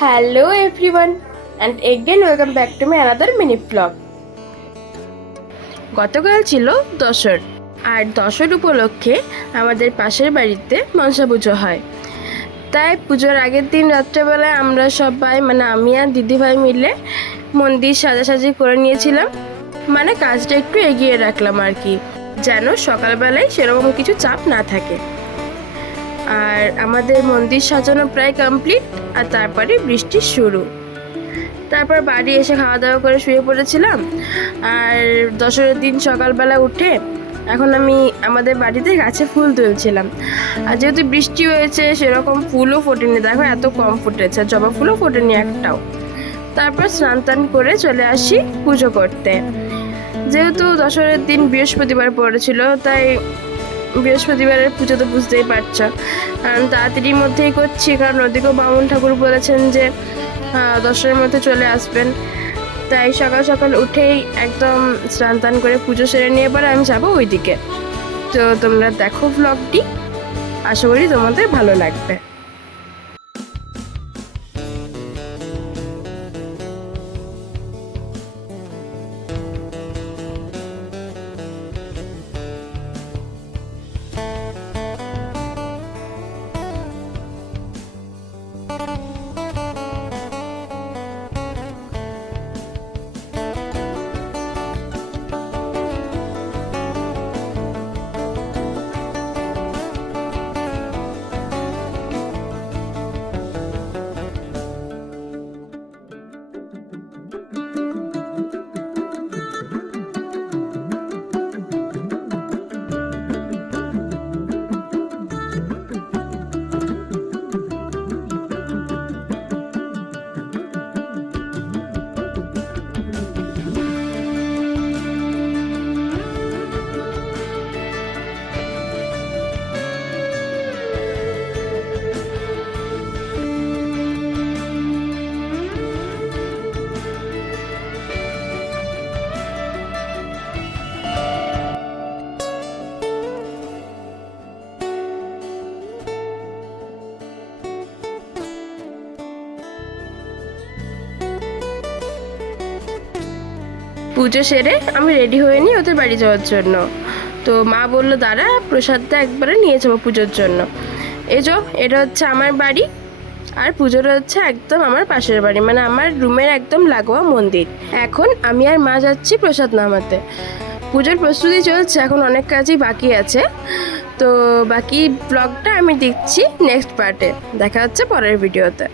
Hello everyone and again welcome back to my another mini vlog. গতকাল ছিল দশর আর দশর উপলক্ষে আমাদের পাশের বাড়িতে মনসা পুজো হয়। তাই পুজোর আগের দিন রাত্রেবেলায় আমরা সবাই আমি আর দিদিভাই মিলে মন্দির সাজাসাজি করে নিয়েছিলাম। কাজটা একটু এগিয়ে রাখলাম আর কি, যেন সকালবেলায় সেরকম কিছু চাপ না থাকে। আর আমাদের মন্দির সাজানো প্রায় কমপ্লিট, আর তারপরে বৃষ্টি শুরু। তারপর বাড়ি এসে খাওয়া দাওয়া করে শুয়ে পড়েছিলাম। আর দশরের দিন সকালবেলা উঠে এখন আমি আমাদের বাড়িতে গাছে ফুল তুলছিলাম। আর যেহেতু বৃষ্টি হয়েছে সেরকম ফুলও ফোটেনি, দেখো এত কম ফুটেছে, জবা ফুলও ফোটেনি একটাও। তারপর স্নান টান করে চলে আসি পুজো করতে। যেহেতু দশরের দিন বৃহস্পতিবার পড়েছিল, তাই বৃহস্পতিবারের পুজো তো বুঝতেই পারছো, কারণ তাড়াতাড়ির মধ্যেই করছি, কারণ ওদিকেও বামুন ঠাকুর বলেছেন যে দশটার মধ্যে চলে আসবেন। তাই সকাল সকাল উঠেই একদম স্নান টান করে পুজো সেরে নিয়ে পরে আমি যাবো ওইদিকে। তো তোমরা দেখো ব্লগটি, আশা করি তোমাদের ভালো লাগবে। পুজো সেরে আমি রেডি হয়ে নিই ওদের বাড়ি যাওয়ার জন্য। তো মা বললো দাঁড়া, প্রসাদটা একবারে নিয়ে যাবো পুজোর জন্য। এটা হচ্ছে আমার বাড়ি, আর পুজোটা হচ্ছে একদম আমার পাশের বাড়ি, আমার রুমের একদম লাগোয়া মন্দির। এখন আমি আর মা যাচ্ছি প্রসাদ নামাতে। পুজোর প্রস্তুতি চলছে, এখন অনেক কাজই বাকি আছে। তো বাকি ব্লগটা আমি দেখছি নেক্সট পার্টে। দেখা হচ্ছে পরের ভিডিওতে।